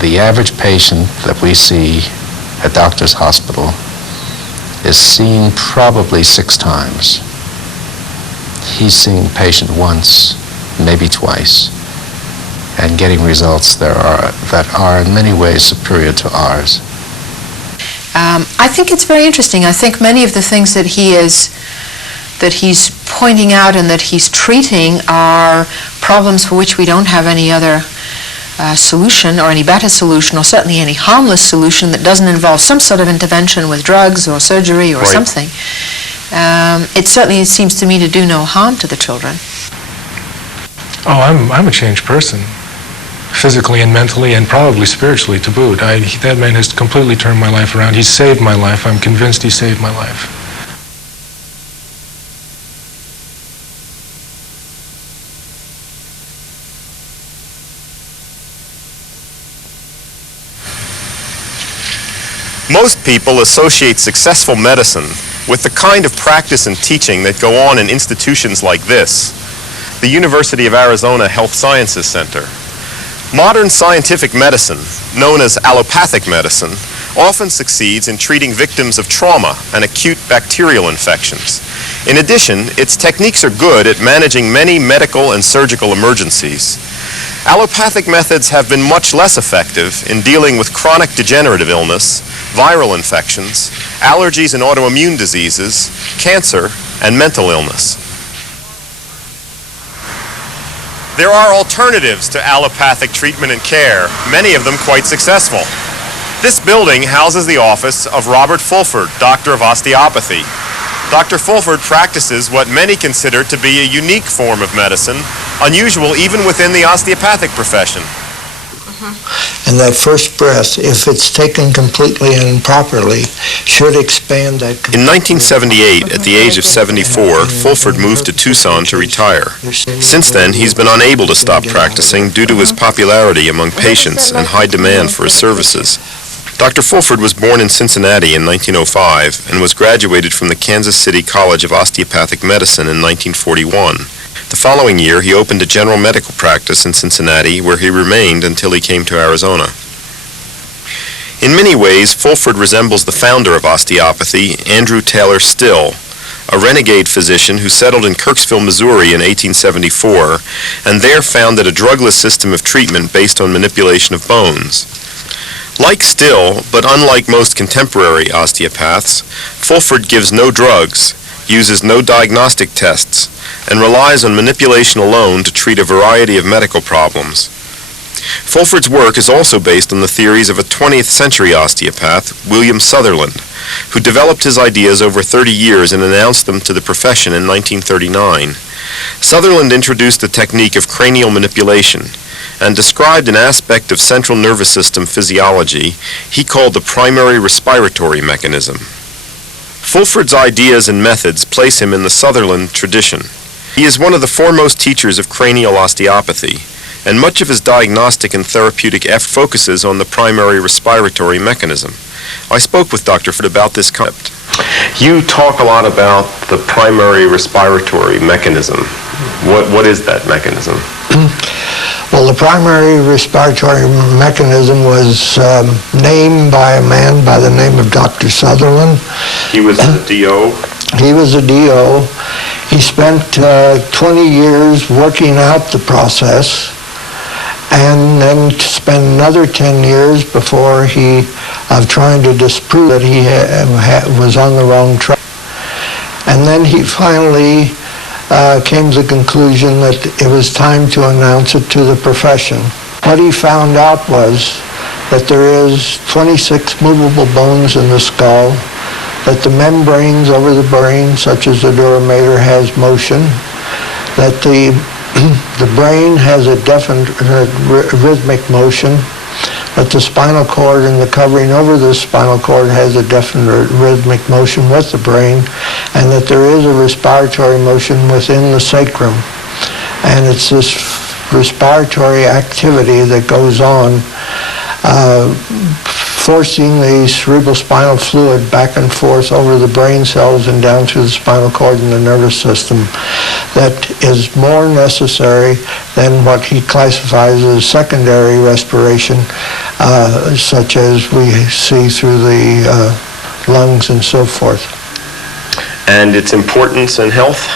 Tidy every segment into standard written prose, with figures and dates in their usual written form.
the average patient that we see at Doctor's Hospital is seen probably 6 times. He's seeing the patient once, maybe twice, and getting results that are in many ways superior to ours. I think it's very interesting. I think many of the things that he's pointing out and that he's treating are problems for which we don't have any other solution, or any better solution, or certainly any harmless solution that doesn't involve some sort of intervention with drugs or surgery or something. It certainly seems to me to do no harm to the children. Oh, I'm a changed person, physically and mentally and probably spiritually to boot. That man has completely turned my life around. He's saved my life. I'm convinced he saved my life. Most people associate successful medicine with the kind of practice and teaching that go on in institutions like this, the University of Arizona Health Sciences Center. Modern scientific medicine, known as allopathic medicine, often succeeds in treating victims of trauma and acute bacterial infections. In addition, its techniques are good at managing many medical and surgical emergencies. Allopathic methods have been much less effective in dealing with chronic degenerative illness, viral infections, allergies and autoimmune diseases, cancer, and mental illness. There are alternatives to allopathic treatment and care, many of them quite successful. This building houses the office of Robert Fulford, Doctor of Osteopathy. Dr. Fulford practices what many consider to be a unique form of medicine, unusual even within the osteopathic profession. And that first breath, if it's taken completely and properly, should expand that. In 1978, at the age of 74, Fulford moved to Tucson to retire. Since then, he's been unable to stop practicing due to his popularity among patients and high demand for his services. Dr. Fulford was born in Cincinnati in 1905 and was graduated from the Kansas City College of Osteopathic Medicine in 1941. The following year, he opened a general medical practice in Cincinnati, where he remained until he came to Arizona. In many ways, Fulford resembles the founder of osteopathy, Andrew Taylor Still, a renegade physician who settled in Kirksville, Missouri in 1874, and there founded a drugless system of treatment based on manipulation of bones. Like Still, but unlike most contemporary osteopaths, Fulford gives no drugs, uses no diagnostic tests, and relies on manipulation alone to treat a variety of medical problems. Fulford's work is also based on the theories of a 20th century osteopath, William Sutherland, who developed his ideas over 30 years and announced them to the profession in 1939. Sutherland introduced the technique of cranial manipulation and described an aspect of central nervous system physiology he called the primary respiratory mechanism. Fulford's ideas and methods place him in the Sutherland tradition. He is one of the foremost teachers of cranial osteopathy, and much of his diagnostic and therapeutic effort focuses on the primary respiratory mechanism. I spoke with Dr. Fulford about this concept. You talk a lot about the primary respiratory mechanism. What is that mechanism? Well, the primary respiratory mechanism was named by a man by the name of Dr. Sutherland. He was a DO? He was a DO. He spent 20 years working out the process, and then spent another 10 years before of trying to disprove that he was on the wrong track. And then he finally came to the conclusion that it was time to announce it to the profession. What he found out was that there is 26 movable bones in the skull, that the membranes over the brain, such as the dura mater, has motion, that the brain has a definite rhythmic motion, that the spinal cord and the covering over the spinal cord has a definite rhythmic motion with the brain, and that there is a respiratory motion within the sacrum. And it's this respiratory activity that goes on, forcing the cerebrospinal fluid back and forth over the brain cells and down through the spinal cord and the nervous system, that is more necessary than what he classifies as secondary respiration, such as we see through the lungs and so forth. And its importance in health?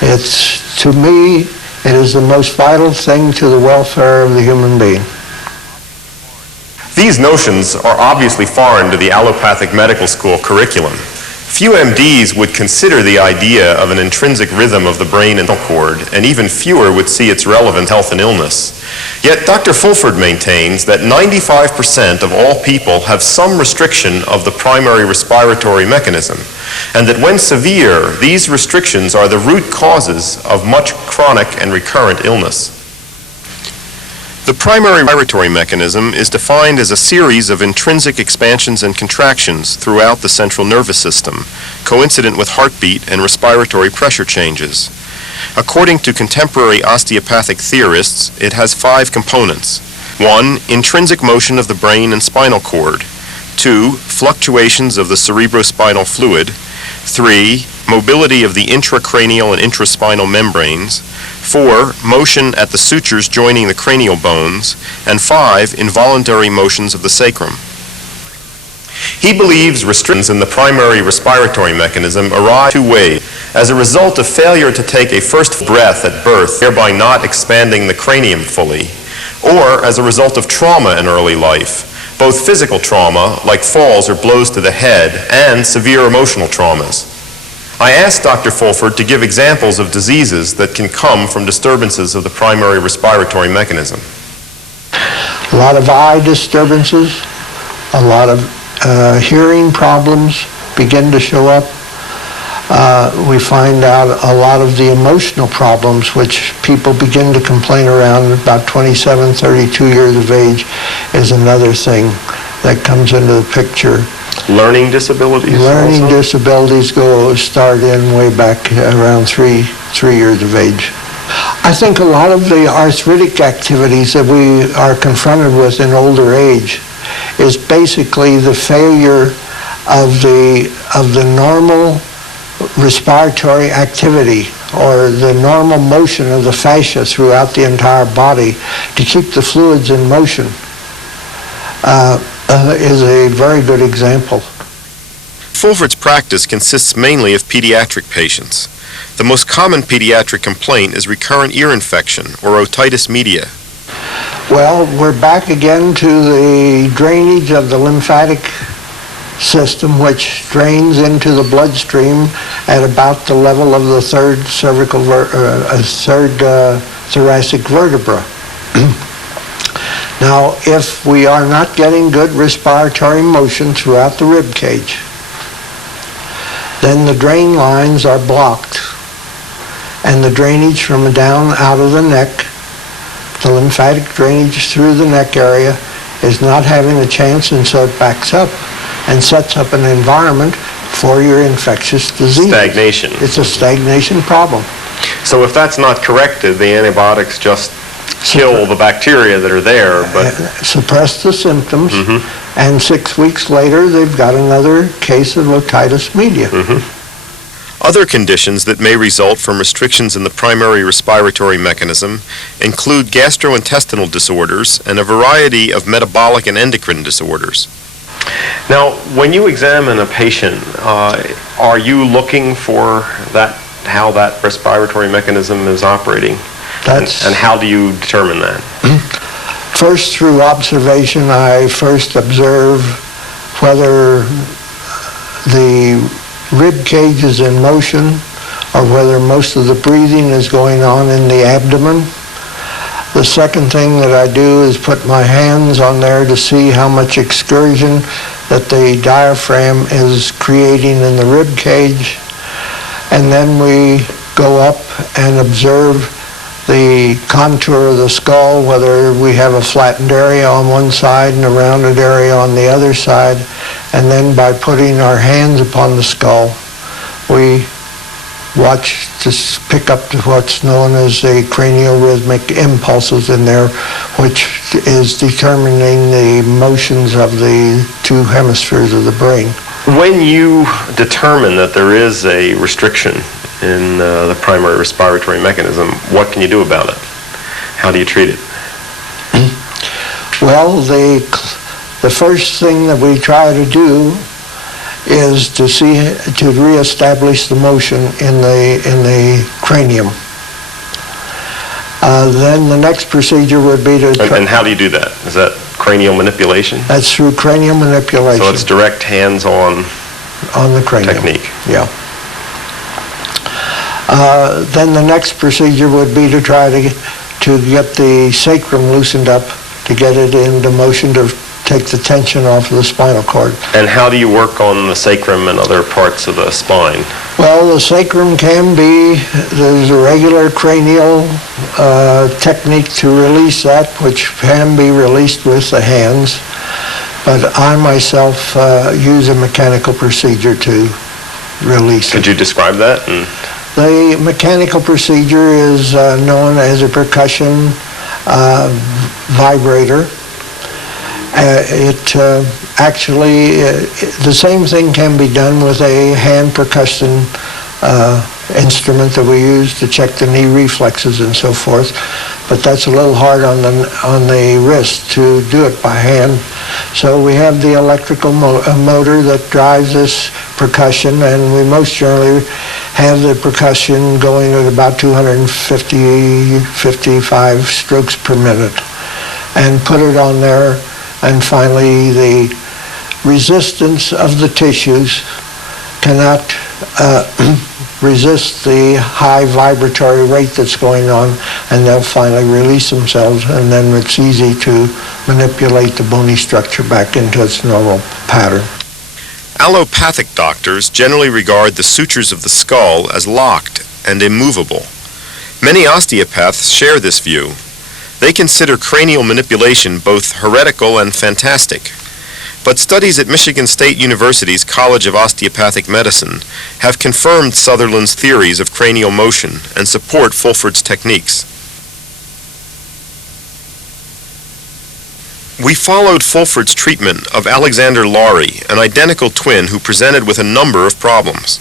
To me, it is the most vital thing to the welfare of the human being. These notions are obviously foreign to the allopathic medical school curriculum. Few MDs would consider the idea of an intrinsic rhythm of the brain and spinal cord, and even fewer would see its relevant health and illness. Yet Dr. Fulford maintains that 95% of all people have some restriction of the primary respiratory mechanism, and that when severe, these restrictions are the root causes of much chronic and recurrent illness. The primary respiratory mechanism is defined as a series of intrinsic expansions and contractions throughout the central nervous system, coincident with heartbeat and respiratory pressure changes. According to contemporary osteopathic theorists, it has 5 components. 1. Intrinsic motion of the brain and spinal cord. 2. Fluctuations of the cerebrospinal fluid. 3. Mobility of the intracranial and intraspinal membranes. 4. Motion at the sutures joining the cranial bones. And 5. Involuntary motions of the sacrum. He believes restrictions in the primary respiratory mechanism arise 2 ways: as a result of failure to take a first breath at birth, thereby not expanding the cranium fully, or as a result of trauma in early life, both physical trauma, like falls or blows to the head, and severe emotional traumas. I asked Dr. Fulford to give examples of diseases that can come from disturbances of the primary respiratory mechanism. A lot of eye disturbances, a lot of hearing problems begin to show up. We find out a lot of the emotional problems which people begin to complain around about 27, 32 years of age is another thing that comes into the picture. Learning disabilities? Learning also? disabilities start in way back around 3 years of age. I think a lot of the arthritic activities that we are confronted with in older age is basically the failure of the normal respiratory activity, or the normal motion of the fascia throughout the entire body to keep the fluids in motion, is a very good example. Fulford's practice consists mainly of pediatric patients. The most common pediatric complaint is recurrent ear infection, or otitis media. Well, we're back again to the drainage of the lymphatic system, which drains into the bloodstream at about the level of the third thoracic vertebra. Now, if we are not getting good respiratory motion throughout the rib cage, then the drain lines are blocked, and the drainage from down out of the neck, the lymphatic drainage through the neck area, is not having a chance, and so it backs up and sets up an environment for your infectious disease. Stagnation. It's a stagnation problem. So if that's not corrected, the antibiotics just kill the bacteria that are there, but suppress the symptoms, and 6 weeks later they've got another case of otitis media. Other conditions that may result from restrictions in the primary respiratory mechanism include gastrointestinal disorders and a variety of metabolic and endocrine disorders. Now, when you examine a patient, are you looking for how that respiratory mechanism is operating? And how do you determine that? First, through observation, I first observe whether the rib cage is in motion or whether most of the breathing is going on in the abdomen. The second thing that I do is put my hands on there to see how much excursion that the diaphragm is creating in the rib cage. And then we go up and observe the contour of the skull, whether we have a flattened area on one side and a rounded area on the other side. And then by putting our hands upon the skull, we watch to pick up what's known as the craniorhythmic impulses in there, which is determining the motions of the 2 hemispheres of the brain. When you determine that there is a restriction in the primary respiratory mechanism, what can you do about it? How do you treat it? Well, the first thing that we try to do is to reestablish the motion in the cranium. Then the next procedure would be to... And how do you do that? Is that cranial manipulation? That's through cranial manipulation. So it's direct hands-on on the cranium technique. Yeah. Then the next procedure would be to try to get the sacrum loosened up, to get it into motion, to take the tension off of the spinal cord. And how do you work on the sacrum and other parts of the spine? Well, the sacrum can be, there's a regular cranial technique to release that, which can be released with the hands, but I myself use a mechanical procedure to release it. Could you describe that? The mechanical procedure is known as a percussion vibrator. The same thing can be done with a hand percussion instrument that we use to check the knee reflexes and so forth, but that's a little hard on the wrist to do it by hand. So we have the electrical motor that drives this percussion, and we most generally have the percussion going at about 255 strokes per minute, and put it on there. And finally, the resistance of the tissues cannot resist the high vibratory rate that's going on, and they'll finally release themselves, and then it's easy to manipulate the bony structure back into its normal pattern. Allopathic doctors generally regard the sutures of the skull as locked and immovable. Many osteopaths share this view. They consider cranial manipulation both heretical and fantastic. But studies at Michigan State University's College of Osteopathic Medicine have confirmed Sutherland's theories of cranial motion and support Fulford's techniques. We followed Fulford's treatment of Alexander Laurie, an identical twin who presented with a number of problems.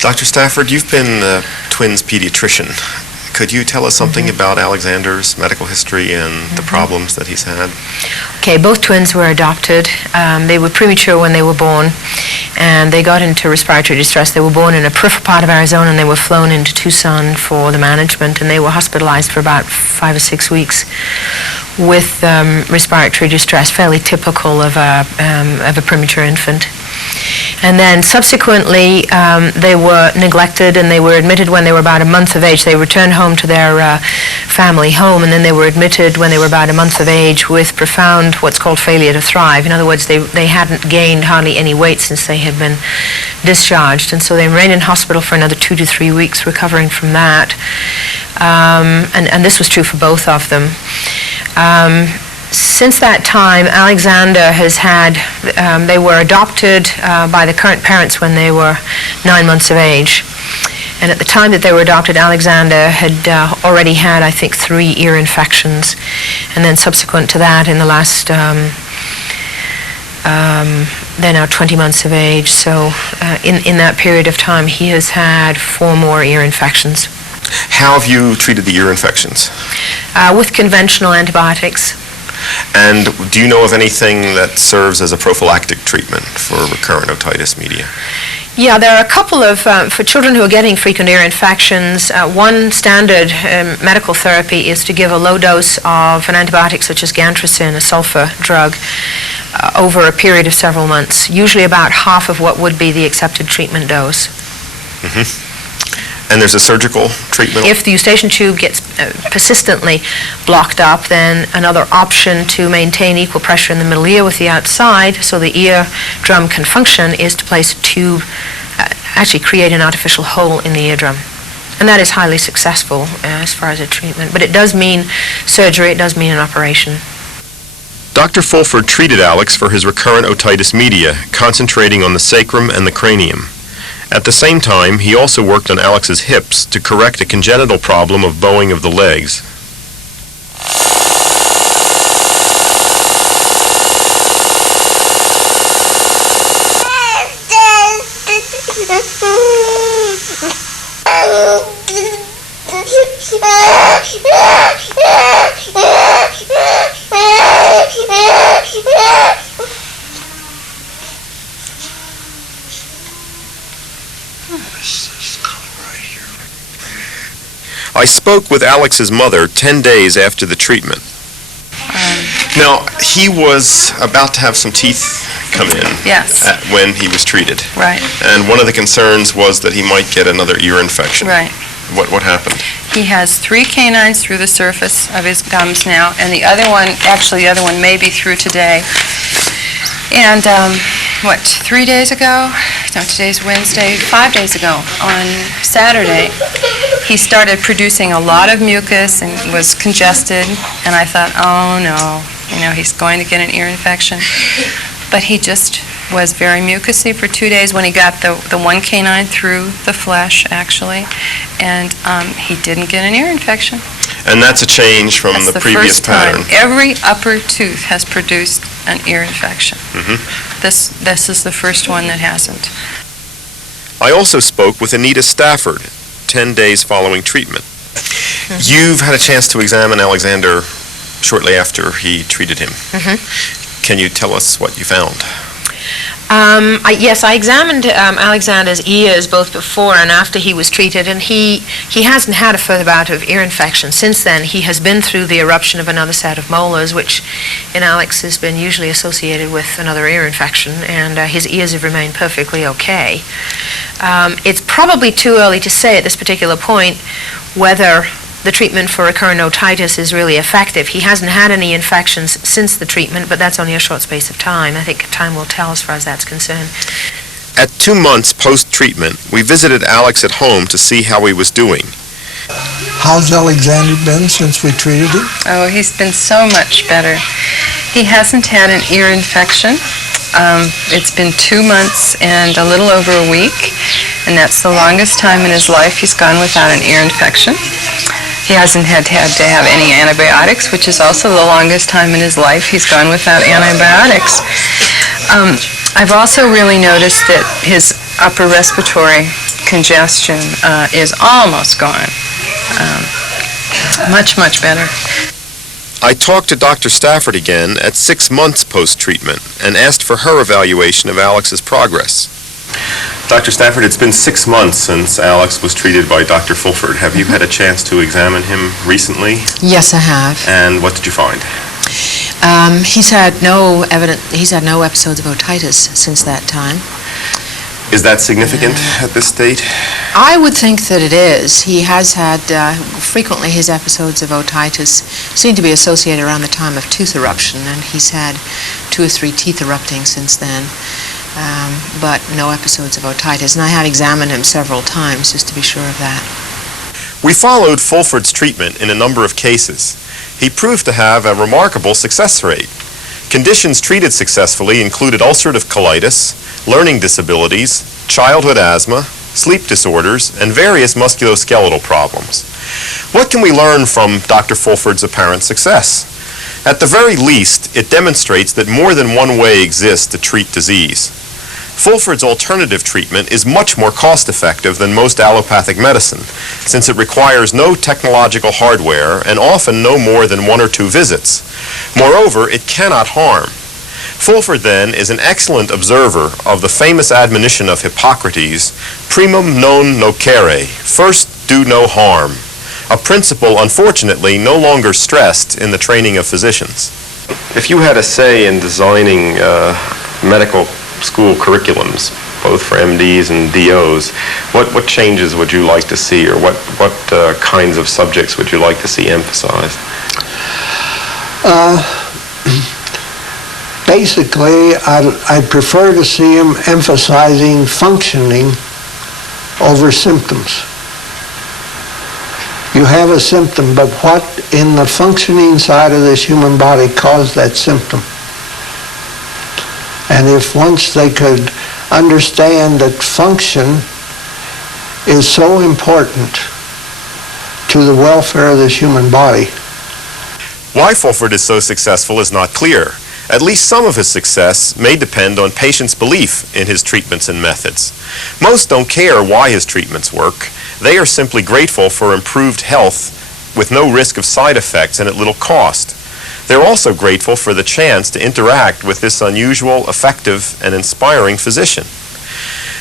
Dr. Stafford, you've been a twins pediatrician. Could you tell us something about Alexander's medical history and the problems that he's had? Okay, both twins were adopted. They were premature when they were born, and they got into respiratory distress. They were born in a peripheral part of Arizona, and they were flown into Tucson for the management, and they were hospitalized for about 5 or 6 weeks with respiratory distress, fairly typical of a premature infant. And then subsequently, they were neglected, and they were admitted when they were about a month of age. They returned home to their family home, and then they were admitted when they were about a month of age with profound, what's called failure to thrive. In other words, they hadn't gained hardly any weight since they had been discharged, and so they remained in hospital for another 2 to 3 weeks recovering from that. And this was true for both of them. Since that time, Alexander has had, they were adopted by the current parents when they were 9 months of age. And at the time that they were adopted, Alexander had already had, I think, 3 ear infections. And then subsequent to that, in the last, they're now 20 months of age. So in that period of time, he has had 4 more ear infections. How have you treated the ear infections? With conventional antibiotics. And do you know of anything that serves as a prophylactic treatment for recurrent otitis media? Yeah, there are a couple of, for children who are getting frequent ear infections, one standard medical therapy is to give a low dose of an antibiotic such as Gantracin, a sulfur drug, over a period of several months, usually about half of what would be the accepted treatment dose. Mm-hmm. And there's a surgical treatment? If the eustachian tube gets persistently blocked up, then another option to maintain equal pressure in the middle ear with the outside so the ear drum can function is to place a tube, actually create an artificial hole in the eardrum. And that is highly successful as far as a treatment. But it does mean surgery, it does mean an operation. Dr. Fulford treated Alex for his recurrent otitis media, concentrating on the sacrum and the cranium. At the same time, he also worked on Alex's hips to correct a congenital problem of bowing of the legs. I spoke with Alex's mother 10 days after the treatment. Now, he was about to have some teeth come in. Yes. When he was treated. Right. And one of the concerns was that he might get another ear infection. Right. What happened? He has 3 canines through the surface of his gums now, and the other one may be through today. And 3 days ago? No, today's Wednesday. 5 days ago, on Saturday, he started producing a lot of mucus and was congested, and I thought, oh no, he's going to get an ear infection. But he just was very mucousy for 2 days when he got the 1 canine through the flesh, actually, and he didn't get an ear infection. And that's a change from That's the previous first time. pattern. Every upper tooth has produced an ear infection. Mm-hmm. This is the first one that hasn't. I also spoke with Anita Stafford 10 days following treatment. You've had a chance to examine Alexander shortly after he treated him. Can you tell us what you found? Yes, I examined Alexander's ears both before and after he was treated, and he hasn't had a further bout of ear infection since then. He has been through the eruption of another set of molars, which in Alex has been usually associated with another ear infection, and his ears have remained perfectly okay. It's probably too early to say at this particular point whether the treatment for recurrent otitis is really effective. He hasn't had any infections since the treatment, but that's only a short space of time. I think time will tell as far as that's concerned. At 2 months post-treatment, we visited Alex at home to see how he was doing. How's Alexander been since we treated him? Oh, he's been so much better. He hasn't had an ear infection. It's been 2 months and a little over a week, and that's the longest time in his life he's gone without an ear infection. He hasn't had to have any antibiotics, which is also the longest time in his life he's gone without antibiotics. I've also really noticed that his upper respiratory congestion is almost gone. Much, much better. I talked to Dr. Stafford again at 6 months post-treatment and asked for her evaluation of Alex's progress. Dr. Stafford, it's been 6 months since Alex was treated by Dr. Fulford. Have you had a chance to examine him recently? Yes, I have. And what did you find? He's had no episodes of otitis since that time. Is that significant at this stage? I would think that it is. He has had, frequently his episodes of otitis seem to be associated around the time of tooth eruption, and he's had 2 or 3 teeth erupting since then, but no episodes of otitis. And I have examined him several times just to be sure of that. We followed Fulford's treatment in a number of cases. He proved to have a remarkable success rate. Conditions treated successfully included ulcerative colitis, learning disabilities, childhood asthma, sleep disorders, and various musculoskeletal problems. What can we learn from Dr. Fulford's apparent success? At the very least, it demonstrates that more than one way exists to treat disease. Fulford's alternative treatment is much more cost-effective than most allopathic medicine, since it requires no technological hardware and often no more than 1 or 2 visits. Moreover, it cannot harm. Fulford, then, is an excellent observer of the famous admonition of Hippocrates, primum non nocere, first do no harm, a principle, unfortunately, no longer stressed in the training of physicians. If you had a say in designing medical school curriculums, both for MDs and DOs, what changes would you like to see, or what kinds of subjects would you like to see emphasized? Basically, I'd prefer to see him emphasizing functioning over symptoms. You have a symptom, but what in the functioning side of this human body caused that symptom? And if once they could understand that function is so important to the welfare of this human body. Why Fulford is so successful is not clear. At least some of his success may depend on patients' belief in his treatments and methods. Most don't care why his treatments work. They are simply grateful for improved health with no risk of side effects and at little cost. They're also grateful for the chance to interact with this unusual, effective, and inspiring physician.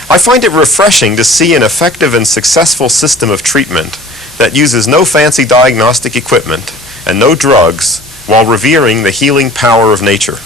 I find it refreshing to see an effective and successful system of treatment that uses no fancy diagnostic equipment and no drugs while revering the healing power of nature.